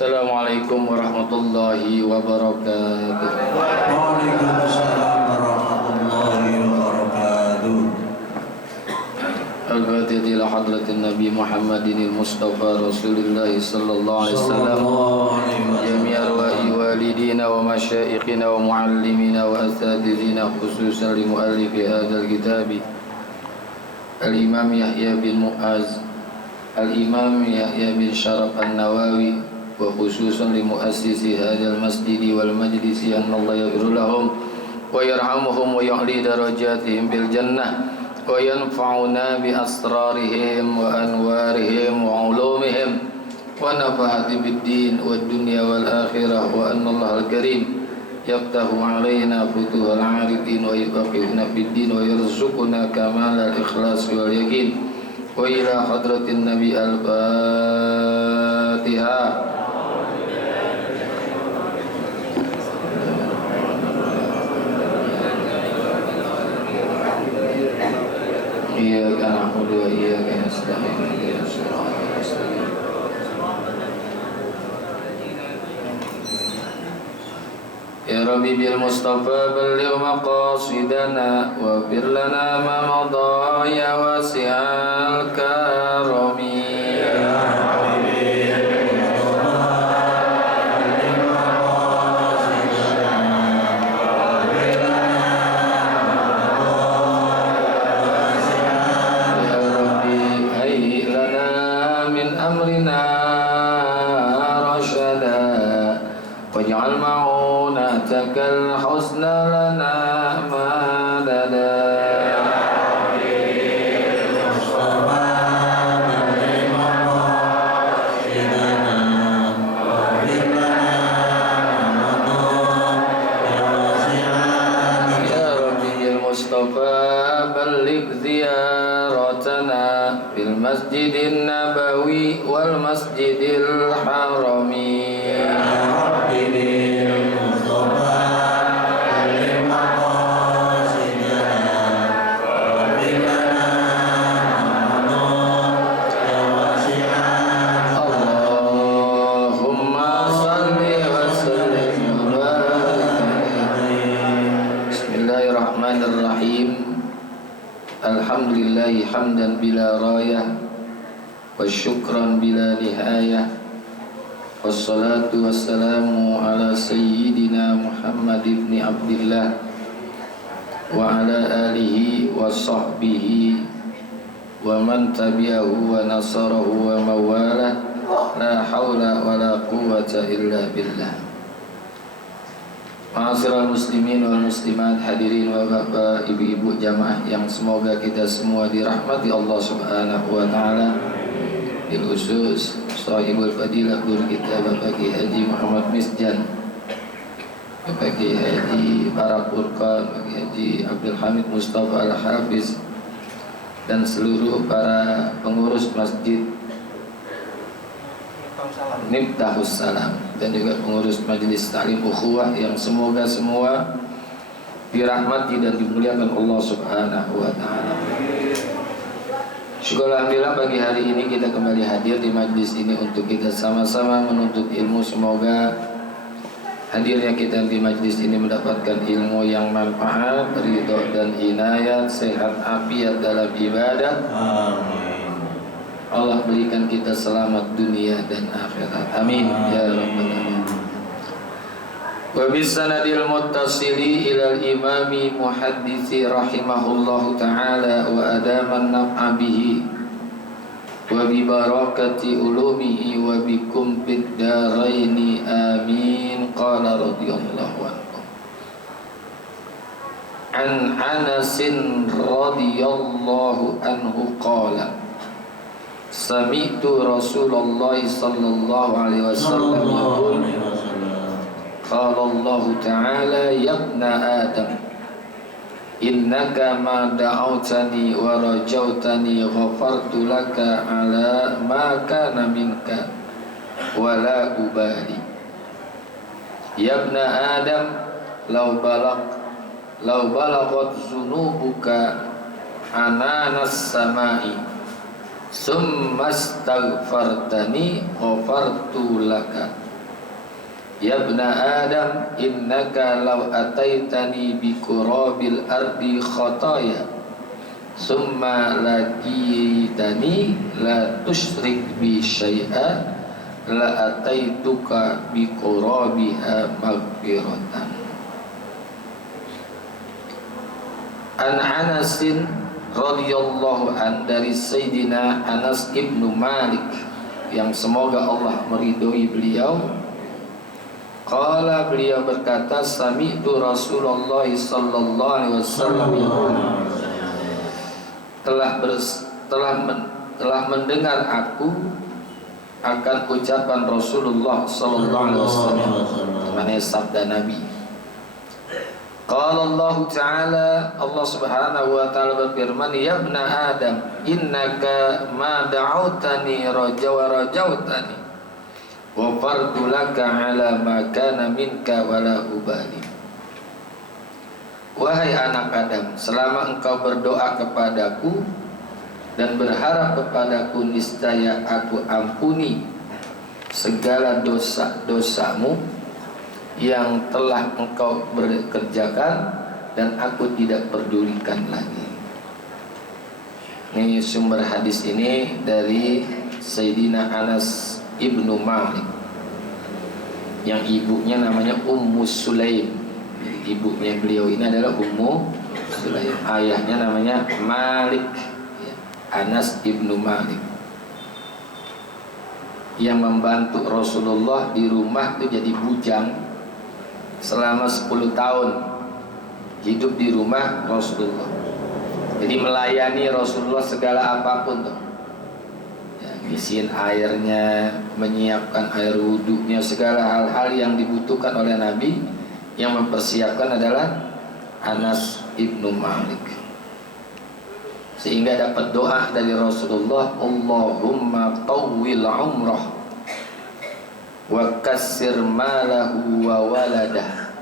Assalamualaikum warahmatullahi wabarakatuh. Waalaikumsalam warahmatullahi wabarakatuh. Al-Fatihah ila hadratin Nabi Muhammadin al-Mustafa Rasulullah sallallahu alaihi wasallam. Jami' arwahi walidina wa masyayikhina wa muallimina wa asatidina khususan li muallifi hadzal kitab Al-Imam Yahya bin Mu'az Al-Imam Yahya bin Sharaf An-Nawawi wa khususan li muassisi hadzal masjid wal majlis anna Allah yaghfir lahum wa yarhamuhum wa yu'li darajatihim bil jannah wa yanfa'una bi asrarihim wa anwarihim wa ulumihim wa nafa'ati bid din wad dunya wal akhirah wa anna Allah al-karim yaftahu alaina futuhal arifin wa yuqihuna bid din wa yarzuquna kamal al-ikhlas wal yaqin wa ila hadratin nabi al-Fatihah. Iyyaka na'budu wa iyyaka nasta'in ihdinas siratal mustaqim. Ya Rabbi bil Mustafa balligh maqasidana wa fir lana ma madha ya wasi'al karami. Waj'al ma'unatakal husna lana madada. Fil masjidin nabawi wal masjidil harami. Allahumma salli wa sallim wa barik. Bismillahirrahmanirrahim. Alhamdulillahi hamdan bila rayah wa syukran bila nihayah. Wassalatu wassalamu ala sayyidina Muhammad ibn Abdillah wa ala alihi wa sahbihi wa man tabi'ahu wa nasarahu wa mawalah. La hawla wa la quwwata illa billah. Ma'asyiral muslimin wal muslimat, hadirin wa bapak, ibu-ibu jamaah yang semoga kita semua dirahmati Allah Subhanahu wa taala. Bil khusus sahibul fadilah guru kita Bapak Kiai Haji Muhammad Misjan, Bapak Kiai Haji Parapurkan, Bapak Kiai Haji Abdul Hamid Mustafa Al-Hafiz, dan seluruh para pengurus masjid Miftahus Salam, dan juga pengurus majelis ta'lim ukhuwah yang semoga semua dirahmati dan dimuliakan Allah Subhanahu wa taala. Syukur alhamdulillah pagi hari ini kita kembali hadir di majlis ini untuk kita sama-sama menuntut ilmu. Semoga hadirnya kita di majlis ini mendapatkan ilmu yang manfaat, ridho dan inayat, sehat afiat dalam ibadah. Amin. Allah berikan kita selamat dunia dan akhirat. Amin ya rabbal alamin. Wa bisanadil muttasili ilal imami muhaddisi rahimahullahu ta'ala wa adaman naf'a bihi wa bi barakati ulumihi wa bikum fid daraini amin. Qala radhiyallahu anhu an Anasin radhiyallahu anhu qala sami'tu Rasulullah sallallahu alaihi wasallam yaqul qala Allah ta'ala ya ibna Adam innaka ma da'awtani wa rajautani ghafartu laka ala ma kana minka wa la ubali. Ya ibna Adam law balagat zunubuka ananas samai summa astaghfartani ghafartu laka Ya ibna Adam, innaka law ataitani bi qurabil ardi khataya summa laqitani la tusyrik bi syai'a la ataituka bi qurabiha maghfiratan. An Anasin radhiyallahu an, dari Sayyidina Anas ibnu Malik yang semoga Allah meridhoi beliau. Qala, beliau berkata, sami'tu Rasulullah sallallahu alaihi wasallam telah mendengar aku akan ucapan Rasulullah sallallahu alaihi wasallam, mana sabda Nabi. Qala Allah Ta'ala, Allah Subhanahu wa taala berfirman, ya ibna Adam, innaka ma da'utani rajautani wa fardu laka ala ma kana minka wala ubali. Wahai anak Adam, selama engkau berdoa kepadaku dan berharap kepadaku, niscaya aku ampuni segala dosa-dosamu yang telah engkau kerjakan dan aku tidak pedulikan lagi. Ini sumber hadis ini dari Sayyidina Anas ibnu Malik, yang ibunya namanya Ummu Sulaim. Ibunya beliau ini adalah Ummu Sulaim, ayahnya namanya Malik, Anas ibnu Malik, yang membantu Rasulullah di rumah itu jadi bujang selama 10 tahun hidup di rumah Rasulullah. Jadi melayani Rasulullah segala apapun tuh, ya, ngisiin airnya, menyiapkan air wudhunya, segala hal-hal yang dibutuhkan oleh Nabi. Yang mempersiapkan adalah Anas ibnu Malik, sehingga dapat doa dari Rasulullah, Allahumma tawwil umrah wa kassir malahu wa waladah.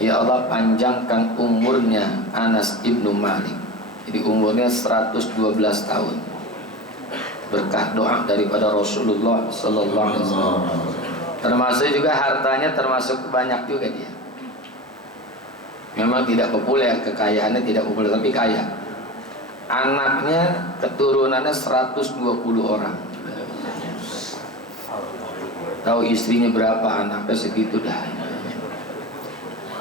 Ya Allah, panjangkan umurnya Anas ibnu Malik. Jadi umurnya 112 tahun, berkah doa daripada Rasulullah sallallahu alaihi wasallam. Termasuk juga hartanya, termasuk banyak juga dia. Memang tidak populer, kekayaannya tidak populer, tapi kaya. Anaknya, keturunannya 120 orang. Tahu istrinya berapa, anaknya segitu dah.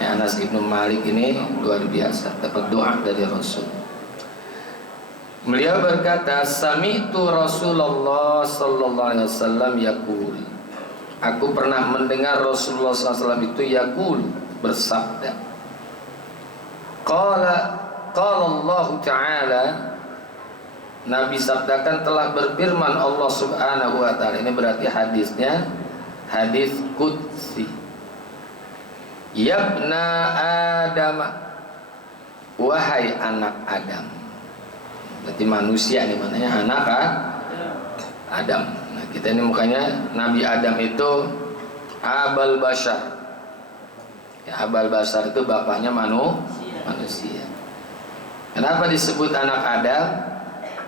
Ya, Anas ibnu Malik ini luar biasa, dapat doa dari Rasul. Beliau berkata, sami'tu Rasulullah sallallahu alaihi wasallam yaqul, aku pernah mendengar Rasulullah SAW itu yaqul, bersabda. Qala Allah Ta'ala, Nabi sabdakan, telah berfirman Allah Subhanahu wa taala. Ini berarti hadisnya hadis qudsi. Yabna Adam, wahai anak Adam. Berarti manusia ini mananya anak Adam. Nah, kita ini mukanya Nabi Adam itu Abal Bashar. Ya, Abal Bashar itu bapaknya manusia. Kenapa disebut anak Adam?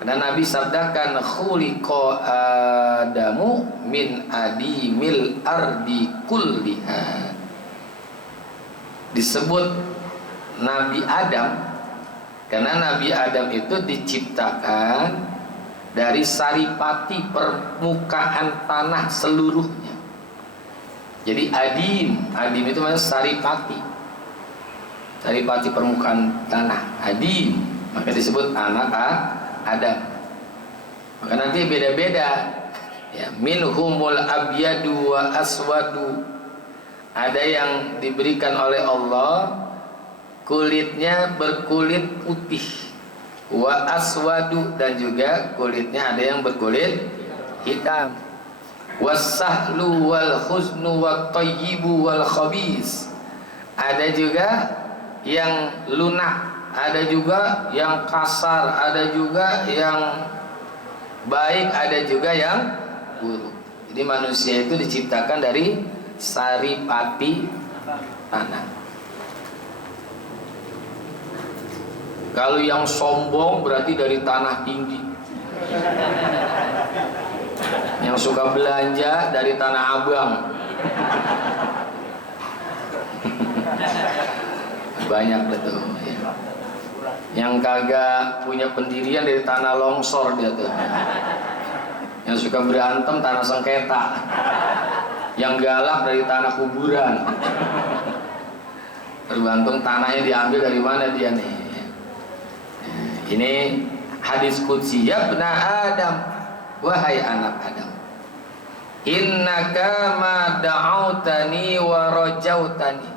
Karena Nabi sabdakan, khuliqa Adamu min adimil ardi kulliha. Disebut Nabi Adam karena Nabi Adam itu diciptakan dari saripati permukaan tanah seluruhnya. Jadi adim itu maksudnya saripati permukaan tanah, adim, maka disebut anak Adam. Maka nanti beda-beda, ya, minhumul abyadu wa aswadu. Ada yang diberikan oleh Allah kulitnya berkulit putih, wa aswadu, dan juga kulitnya ada yang berkulit hitam. Wasahlu wal huznu wat thayyibu wal khabis. Ada juga yang lunak, ada juga yang kasar, ada juga yang baik, ada juga yang buruk. Jadi manusia itu diciptakan dari saripati tanah. Kalau yang sombong berarti dari tanah tinggi. Yang suka belanja dari Tanah Abang. Banyak betul. Yang kagak punya pendirian dari Tanah Longsor dia tuh. Yang suka berantem Tanah Sengketa. Yang galak dari Tanah Kuburan. Tergantung tanahnya diambil dari mana dia nih. Ini hadis qudsi, ya bna Adam, wahai anak Adam, innaka ma da'autani wa rajautani,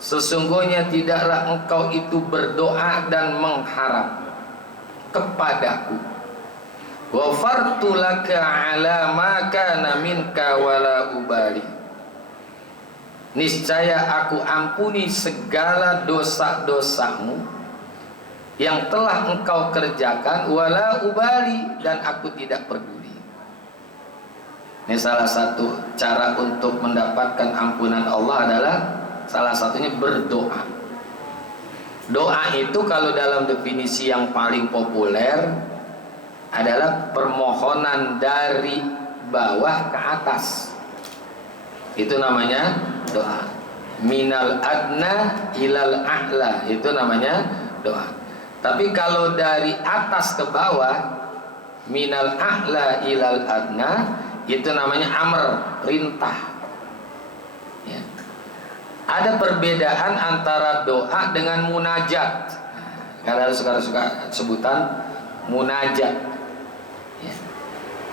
sesungguhnya tidaklah engkau itu berdoa dan mengharap kepadaku, ghafartu laka ala ma kana minka wala ubali, niscaya aku ampuni segala dosa-dosamu yang telah engkau kerjakan, wala ubali, dan aku tidak peduli. Ini salah satu cara untuk mendapatkan ampunan Allah adalah salah satunya berdoa. Doa itu kalau dalam definisi yang paling populer adalah permohonan dari bawah ke atas. Itu namanya doa. Minal adna ilal a'la, itu namanya doa. Tapi kalau dari atas ke bawah, minal a'la ilal adna, itu namanya amr, perintah. Ya. Ada perbedaan antara doa dengan munajat. Kalau suka sebutan munajat. Ya.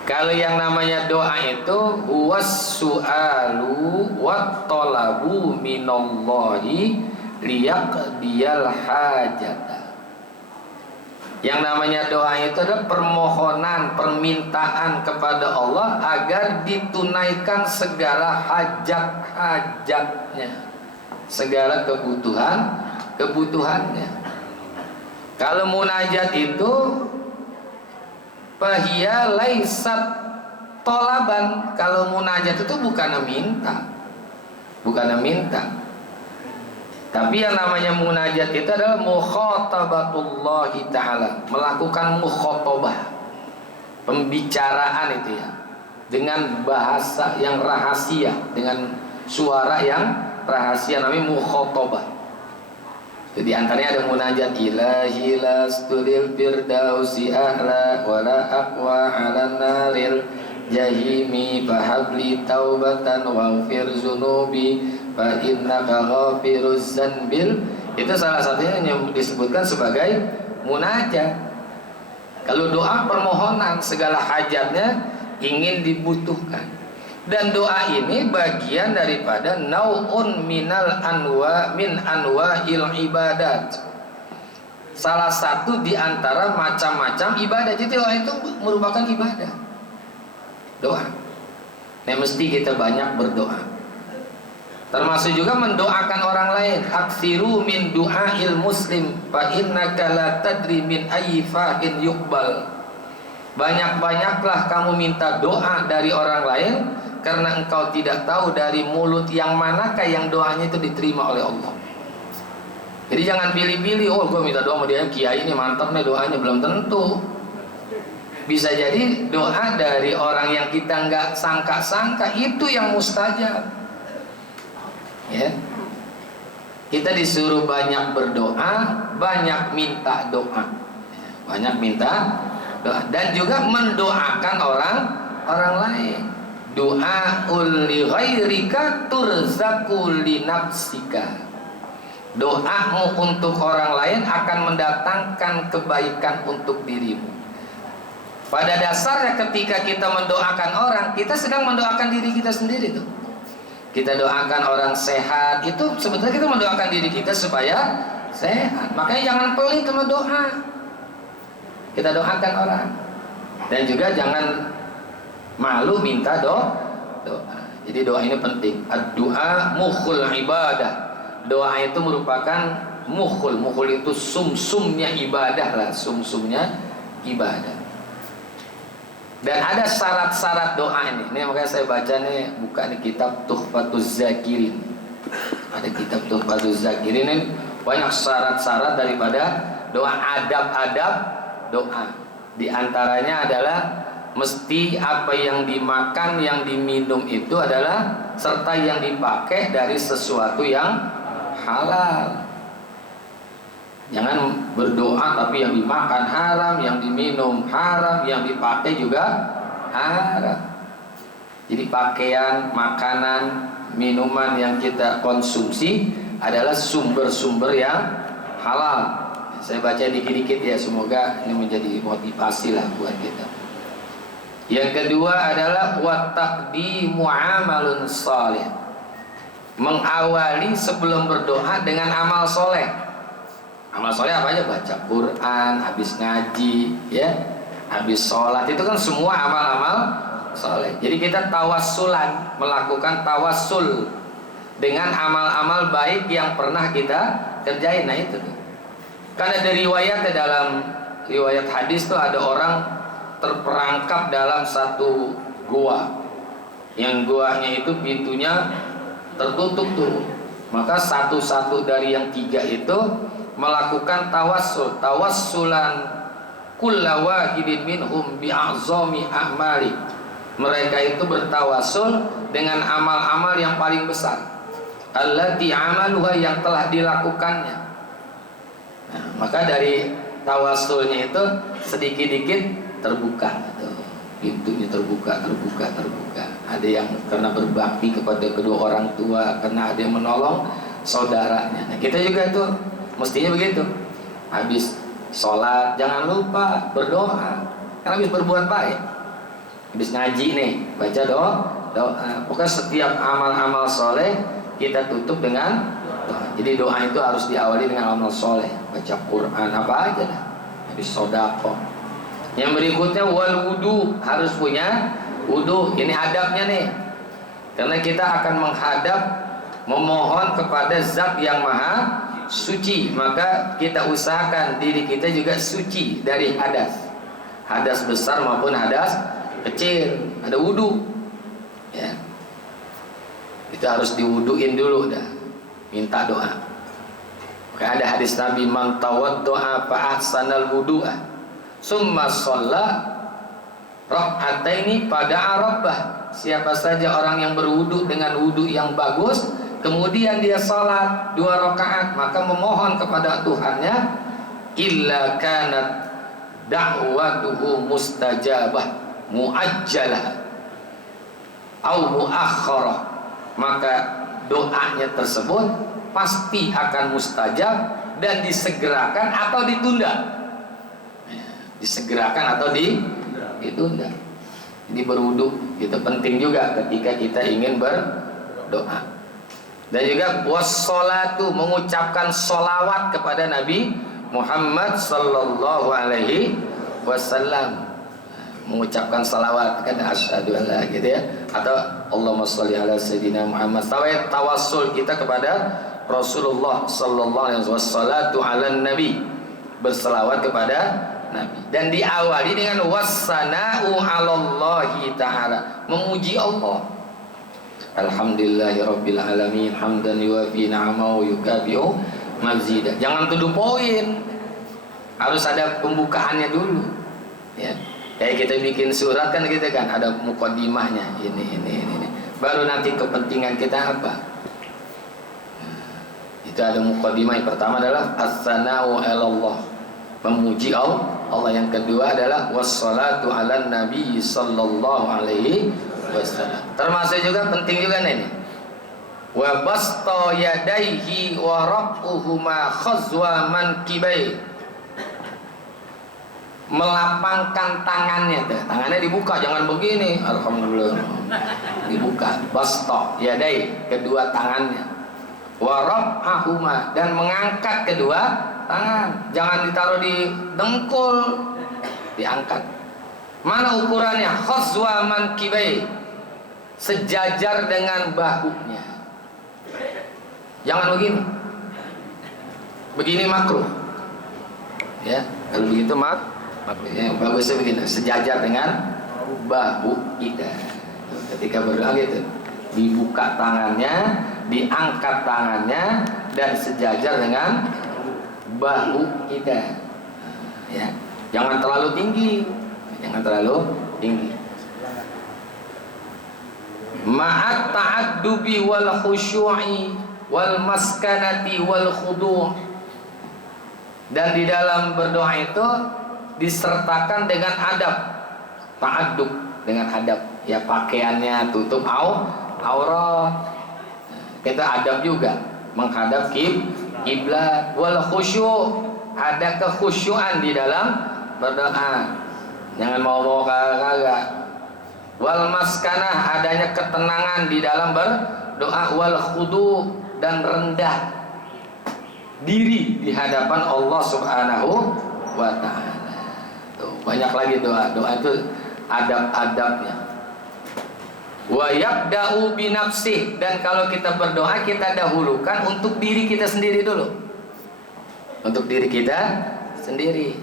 Kalau yang namanya doa itu huwas su'alu wat talabu minallahi liyaqdiyal hajata. Yang namanya doa itu adalah permohonan, permintaan kepada Allah agar ditunaikan segala hajat-hajatnya, segala kebutuhannya. Kalau munajat itu fahiya laisat tolaban. Kalau munajat itu bukan minta. Tapi yang namanya munajat itu adalah mukhatabatullah ta'ala, melakukan mukhatabah, pembicaraan itu ya, dengan bahasa yang rahasia, dengan suara yang rahasia, namanya mukhatabah. Jadi antaranya ada munajat, ilahi lastulil firdausi ahla wala aqwa ala naril jahimi fahabli taubatan waghfir zunubi fa innaka ghafiruz zanbil. Itu salah satunya yang disebutkan sebagai munajat. Kalau doa permohonan, segala hajatnya ingin dibutuhkan. Dan doa ini bagian daripada nau'un minal min anwa'il ibadat, salah satu di antara macam-macam ibadah. Jadi doa itu merupakan ibadah. Doa. Nah, mesti kita banyak berdoa. Termasuk juga mendoakan orang lain. Aksiru min du'ail muslim fa innaka la tadri min ayyi fahin yuqbal. Banyak-banyaklah kamu minta doa dari orang lain, karena engkau tidak tahu dari mulut yang manakah yang doanya itu diterima oleh Allah. Jadi jangan pilih-pilih, oh gue minta doa sama dia, kiai ini mantap nih doanya, belum tentu. Bisa jadi doa dari orang yang kita nggak sangka-sangka itu yang mustajab. Ya, kita disuruh banyak berdoa, banyak minta doa, dan juga mendoakan orang lain. Doaul li ghairika turzaku li nafsika. Doamu untuk orang lain akan mendatangkan kebaikan untuk dirimu. Pada dasarnya ketika kita mendoakan orang, kita sedang mendoakan diri kita sendiri tuh. Kita doakan orang sehat, itu sebetulnya kita mendoakan diri kita supaya sehat. Makanya jangan pelit sama doa. Kita doakan orang. Dan juga jangan malu minta doa. Jadi doa ini penting. Ad-du'a mukhul ibadah. Doa itu merupakan mukhul. Mukhul itu sumsumnya ibadah lah, sumsumnya ibadah. Dan ada syarat-syarat doa ini. Ini makanya saya baca nih, buka nih kitab Tuhfatuz Zakirin. Ada kitab Tuhfatuz Zakirin ini banyak syarat-syarat daripada doa, adab-adab doa. Di antaranya adalah mesti apa yang dimakan, yang diminum itu adalah serta yang dipakai dari sesuatu yang halal. Jangan berdoa tapi yang dimakan haram, yang diminum haram, yang dipakai juga haram. Jadi pakaian, makanan, minuman yang kita konsumsi adalah sumber-sumber yang halal. Saya baca dikit-dikit ya, semoga ini menjadi motivasi lah buat kita. Yang kedua adalah wa taqdimu amalun shalih. Mengawali sebelum berdoa dengan amal soleh. Amal soleh apa aja? Baca Quran, habis ngaji, ya, habis sholat, itu kan semua amal-amal soleh. Jadi kita tawassulan, melakukan tawassul dengan amal-amal baik yang pernah kita kerjain. Nah itu tuh. Karena dari riwayat, dalam riwayat hadis tuh ada orang terperangkap dalam satu gua, yang guanya itu pintunya tertutup tuh. Maka satu-satu dari yang tiga itu melakukan tawassulan kulla wahidin minhum bi'azami a'mali. Mereka itu bertawassul dengan amal-amal yang paling besar, allati amaluha, yang telah dilakukannya. Nah, maka dari tawassulnya itu sedikit-sedikit terbuka tuh. Pintunya terbuka. Ada yang karena berbakti kepada kedua orang tua, karena ada yang menolong saudaranya. Nah kita juga itu mestinya begitu. Habis sholat jangan lupa berdoa, karena habis berbuat baik. Habis ngaji nih baca doa. Pokoknya setiap amal-amal soleh kita tutup dengan doa. Jadi doa itu harus diawali dengan amal soleh. Baca Quran apa aja dah. Habis sodako. Yang berikutnya wal wudu, harus punya wudu. Ini adabnya nih. Karena kita akan menghadap, memohon kepada zat yang maha suci, maka kita usahakan diri kita juga suci dari hadas besar maupun hadas kecil. Ada wudu, ya, kita harus diwuduin dulu dah, minta doa. Maka ada hadis Nabi, man tawaddo'a fa ahsanal wudu'a summa shalla rak'ataini fada'a rabbah. Siapa saja orang yang berwudu dengan wudu yang bagus, kemudian dia salat 2 rakaat, maka memohon kepada Tuhannya, illa kanat da'watuhu mustajabah muajjalah au muakhkharah, maka doanya tersebut pasti akan mustajab dan disegerakan atau ditunda. Disegerakan atau ditunda. Jadi berwudu itu penting juga ketika kita ingin berdoa. Dan juga wassalatu, mengucapkan sholawat kepada Nabi Muhammad sallallahu alaihi wasallam. Mengucapkan salawat, kan asyhadu an la gitu ya, atau Allahumma sholli ala sayyidina Muhammad. Tawassul kita kepada Rasulullah sallallahu alaihi wasallam. Wassalatu ala nabi, berselawat kepada Nabi. Dan diawali dengan wassana'u 'alallahi ta'ala, memuji Allah. Alhamdulillahirabbil alamin hamdan yuwafi ni'amahu yukafi'u mazidah. Jangan tuduh poin. Harus ada pembukaannya dulu. Ya. Kayak kita bikin surat kan gitu kan, ada muqaddimahnya. Ini. Baru nanti kepentingan kita apa? Itu ada muqaddimah. Yang pertama adalah as-sana'u 'alallah, memuji Allah. Yang kedua adalah wassalatu 'alan nabi sallallahu alaihi wasallam. Termasuk juga penting juga nih, wa basta yadaihi wa raquhuma khazwa mankibai, melapangkan tangannya tuh. Tangannya dibuka, jangan begini. Alhamdulillah, dibuka. Basta yadai, kedua tangannya. Wa raf'ahuma, dan mengangkat kedua tangan. Jangan ditaruh di dengkul, diangkat. Mana ukurannya? Khazwa mankibai, sejajar dengan bahunya. Jangan begini. Begini makruh. Ya, kalau begitu makruh. Yang bagusnya begini, sejajar dengan bahu kita. Ketika berdoa gitu, dibuka tangannya, diangkat tangannya, dan sejajar dengan bahu kita. Ya, jangan terlalu tinggi, jangan terlalu tinggi. Ma'at ta'addubi wal khusyu'i wal maskanati wal khudu'. Dan di dalam berdoa itu disertakan dengan adab, ta'addub dengan adab. Ya pakaiannya tutup aurat. Kita adab juga menghadap kiblat. Wal khusyuk, ada kekhusyuan di dalam berdoa. Jangan mau kagak. Wal maskanah, adanya ketenangan di dalam berdoa. Wal khudu, dan rendah diri di hadapan Allah Subhanahu wa ta'ala. Tuh, banyak lagi doa itu adab-adabnya. Wa yabda'u bi nafsih, dan kalau kita berdoa kita dahulukan untuk diri kita sendiri dulu. Untuk diri kita sendiri.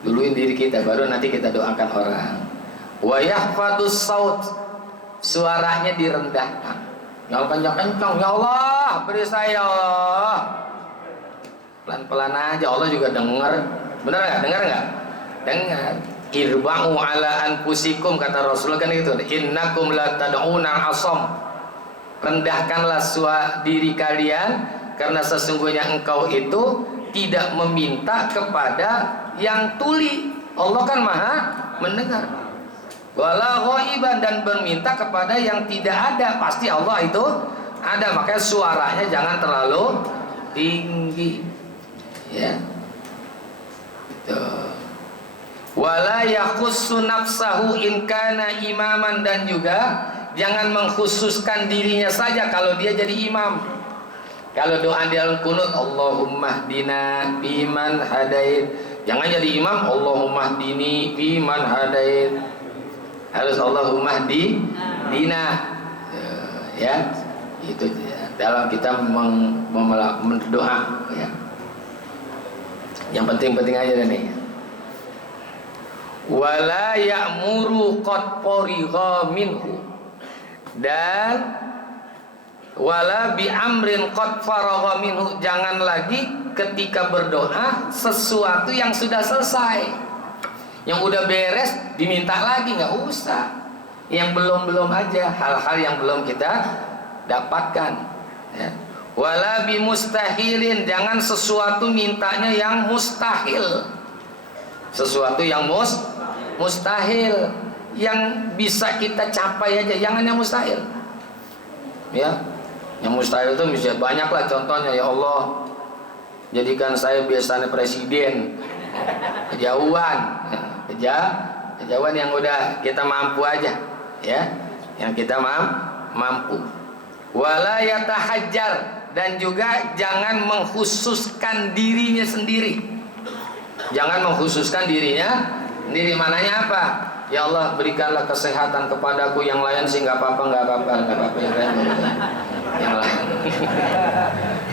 Duluin diri kita, baru nanti kita doakan orang. Wa yahfadus saut, suaranya direndahkan. Yang kencang-kencang, ya Allah, beri saya Allah. Pelan-pelan aja, Allah juga dengar. Benar nggak? Dengar nggak? Dengar. Irba'u ala anfusikum, kata Rasul kan itu. Innakum la tad'una asam. Rendahkanlah diri kalian, karena sesungguhnya engkau itu tidak meminta kepada yang tuli. Allah kan maha mendengar. Wala ghaiban, dan berminta kepada yang tidak ada. Pasti Allah itu ada, makanya suaranya jangan terlalu tinggi. Ya. Tuh. Wala yakhussu nafsahu in kana imaman, dan juga jangan mengkhususkan dirinya saja kalau dia jadi imam. Kalau doa di dalam kunut, Allahumma hdina biman hadait, jangan jadi imam Allahumma hdini biman hadait. Harus Allahumma hdina. Ya. Itu dalam kita mendoa ya. Yang penting-penting aja nih. Wala ya'muru qad farigha minhu, dan wala bi amrin qad faragha minhu, jangan lagi ketika berdoa sesuatu yang sudah selesai, yang udah beres diminta lagi, nggak usah. Yang belum aja, hal-hal yang belum kita dapatkan ya. Wala bi mustahilin, jangan sesuatu mintanya yang mustahil, sesuatu yang mustahil yang bisa kita capai aja, jangan yang mustahil ya. Yang mustahil itu bisa banyak lah contohnya. Ya Allah, jadikan saya biasanya presiden. Kejauhan yang udah kita mampu aja ya, yang kita mampu. Wala yatahajjar, dan juga jangan mengkhususkan dirinya sendiri. Jangan mengkhususkan dirinya sendiri. Mananya apa? Ya Allah, berikanlah kesehatan kepadaku. Yang lain sih nggak apa-apa yang lain.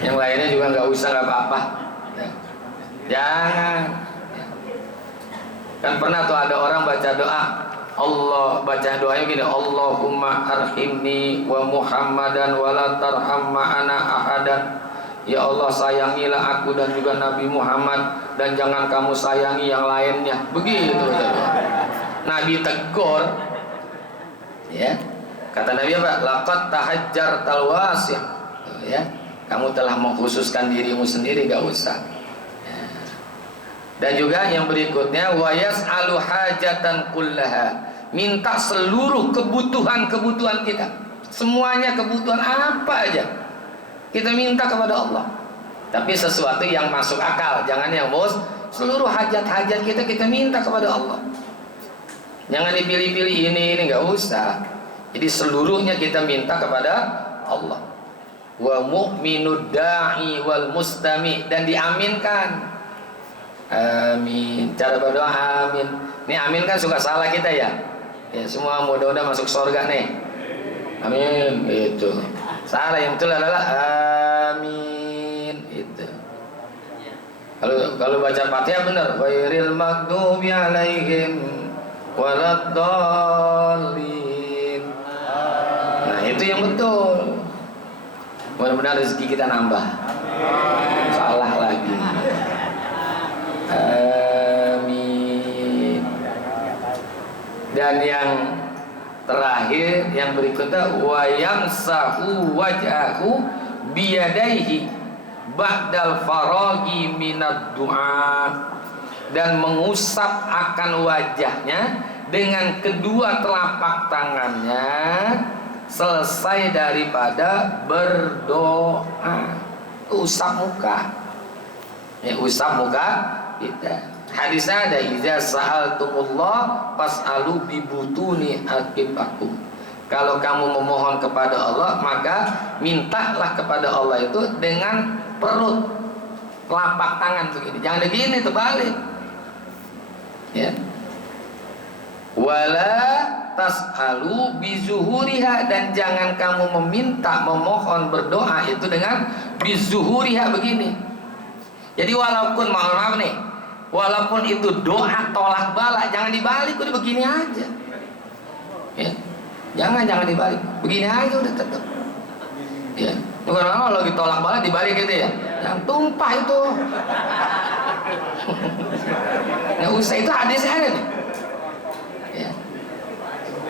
Yang lainnya juga nggak usah, nggak apa-apa. Jangan. Kan pernah tuh ada orang baca doa, Allah baca doanya gini, Allahumma arhimni wa Muhammadan wa la tarham ma'ana ahadan. Ya Allah, sayangilah aku dan juga Nabi Muhammad, dan jangan kamu sayangi yang lainnya. Begitu Nabi tegur ya. Kata Nabi apa? Laqad tahajjartal wasi'. Ya, kamu telah mengkhususkan dirimu sendiri, gak usah. Dan juga yang berikutnya, wa yas'alu hajatan kullaha, minta seluruh kebutuhan kita. Semuanya kebutuhan apa aja kita minta kepada Allah. Tapi sesuatu yang masuk akal, jangan yang seluruh hajat-hajat kita minta kepada Allah. Jangan dipilih-pilih ini nggak usah. Jadi seluruhnya kita minta kepada Allah. Wa mu'minud da'i wal mustami, dan diaminkan. Amin. Cara berdoa amin. Ini amin kan suka salah kita ya. Ya semua mudah-mudahan masuk surga nih. Amin. Itu. Salah, yang betul adalah amin. Itu. Kalau baca Fatihah benar. Ghairil maghdubi alaihim waladdallin. Nah, itu yang betul. Mudah-mudahan rezeki kita nambah. Salah lagi. Amin. Dan yang terakhir yang berikutnya wa yamsahu wajhahu biyadaihi ba'dal faragi minad du'a, dan mengusap akan wajahnya dengan kedua telapak tangannya selesai daripada berdoa. Usap muka, ya, usap muka kita. Hadisnya ada, idza sa'altumullah fas'alu bibutuni aqibakum. Kalau kamu memohon kepada Allah, maka mintalah kepada Allah itu dengan perut, telapak tangan begini. Jangan begini, terbalik. Ya. Wala tas'alu bizuhuriha, dan jangan kamu meminta, memohon, berdoa itu dengan bizuhuriha begini. Jadi walaupun, mohon maaf nih, walaupun itu doa tolak bala, jangan dibalik, udah begini aja. Ya. Jangan dibalik, begini aja udah tetap. Ya. Bukan kalau lagi tolak bala dibalik gitu ya, yang tumpah itu. Nggak usah, itu hadisnya ada nih. Ya.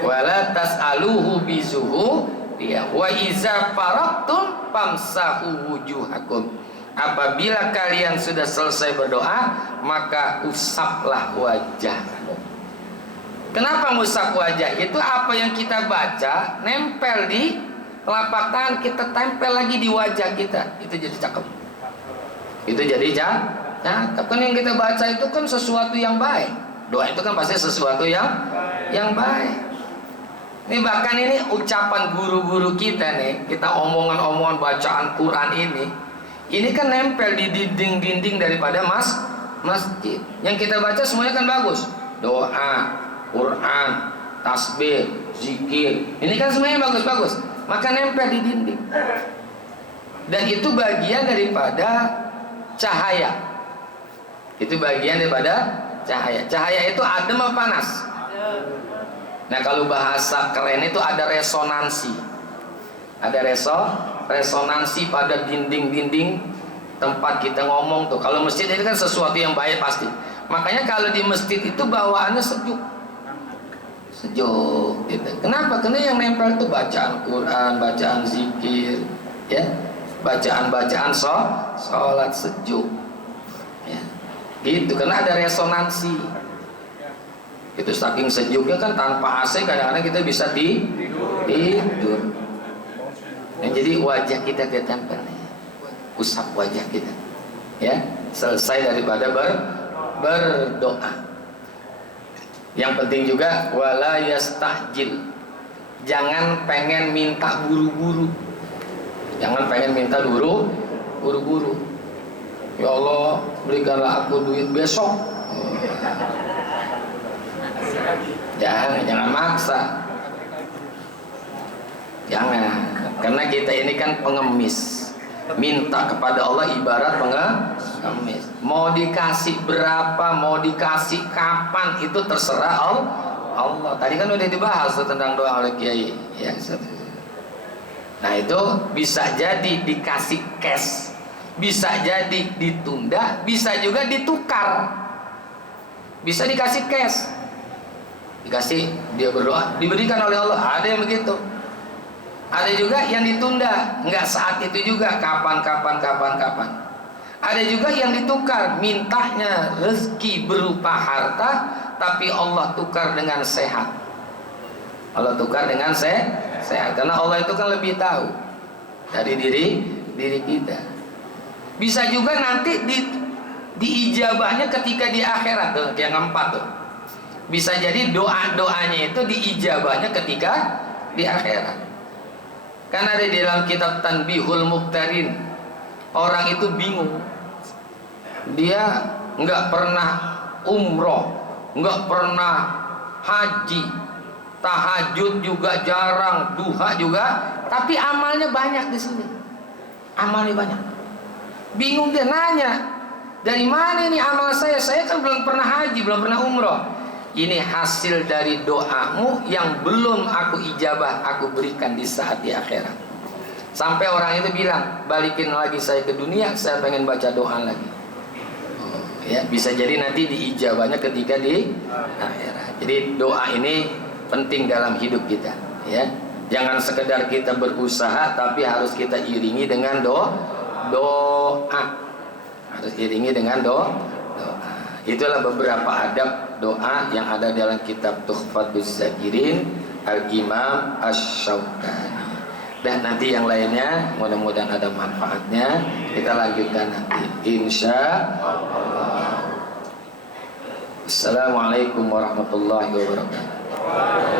Wala tas'aluhu bizuhu, ya, wa iza faraqtum famsahu wujuhakum. Apabila kalian sudah selesai berdoa, maka usaplah wajahmu. Kenapa ngusap wajah? Itu apa yang kita baca nempel di telapak tangan kita, tempel lagi di wajah kita. Itu jadi cakep. Itu jadi cakep. Kan yang kita baca itu kan sesuatu yang baik. Doa itu kan pasti sesuatu yang baik. Ini bahkan ini ucapan guru-guru kita nih, kita omongan-omongan bacaan Quran ini kan nempel di dinding-dinding daripada masjid. Yang kita baca semuanya kan bagus. Doa, Quran, tasbih, zikir. Ini kan semuanya bagus-bagus. Maka nempel di dinding. Dan itu bagian daripada cahaya. Itu bagian daripada cahaya. Cahaya itu adem apa panas? Nah, kalau bahasa keren itu ada resonansi. Ada resonansi pada dinding-dinding tempat kita ngomong tuh. Kalau masjid itu kan sesuatu yang baik pasti. Makanya kalau di masjid itu bawaannya sejuk gitu. Kenapa? Karena yang nempel itu bacaan Quran, bacaan zikir, ya, bacaan sholat sejuk, ya, gitu. Karena ada resonansi. Itu saking sejuknya kan tanpa AC kadang-kadang kita bisa tidur. Nah, jadi wajah kita tempel, usap wajah kita, ya, selesai daripada berdoa. Yang penting juga wala yastahjil, jangan pengen minta buru-buru, jangan pengen minta buru-buru. Ya Allah, berikanlah aku duit besok. Jangan maksa. Jangan, karena kita ini kan pengemis. Minta kepada Allah ibarat pengemis. Mau dikasih berapa, mau dikasih kapan, itu terserah Allah. Tadi kan udah dibahas tentang doa oleh Kiai, ya. Nah, itu bisa jadi dikasih cash, bisa jadi ditunda, bisa juga ditukar. Bisa dikasih cash, dikasih, dia berdoa, diberikan oleh Allah. Ada yang begitu. Ada juga yang ditunda, nggak saat itu juga, kapan. Ada juga yang ditukar, mintanya rezeki berupa harta, tapi Allah tukar dengan sehat. Allah tukar dengan sehat, karena Allah itu kan lebih tahu dari diri kita. Bisa juga nanti diijabahnya ketika di akhirat tuh, yang keempat tuh. Bisa jadi doanya itu diijabahnya ketika di akhirat. Karena ada di dalam kitab Tanbihul Muqtarin, orang itu bingung. Dia nggak pernah umroh, nggak pernah haji, tahajud juga jarang, duha juga, tapi amalnya banyak di sini. Amalnya banyak. Bingung dia, nanya, dari mana ini amal saya? Saya kan belum pernah haji, belum pernah umroh. Ini hasil dari doamu yang belum aku ijabah, aku berikan di saat di akhirat. Sampai orang itu bilang, balikin lagi saya ke dunia, saya pengen baca doa lagi. Ya, bisa jadi nanti diijabahnya ketika di akhirat. Jadi doa ini penting dalam hidup kita, ya. Jangan sekedar kita berusaha, tapi harus kita iringi dengan doa. Harus iringi dengan doa. Itulah beberapa adab doa yang ada dalam kitab Tuhfatuz Zakirin Al-Imam Asy-Syaukani. Dan nanti yang lainnya mudah-mudahan ada manfaatnya. Kita lanjutkan nanti, insya Allah. Assalamualaikum warahmatullahi wabarakatuh.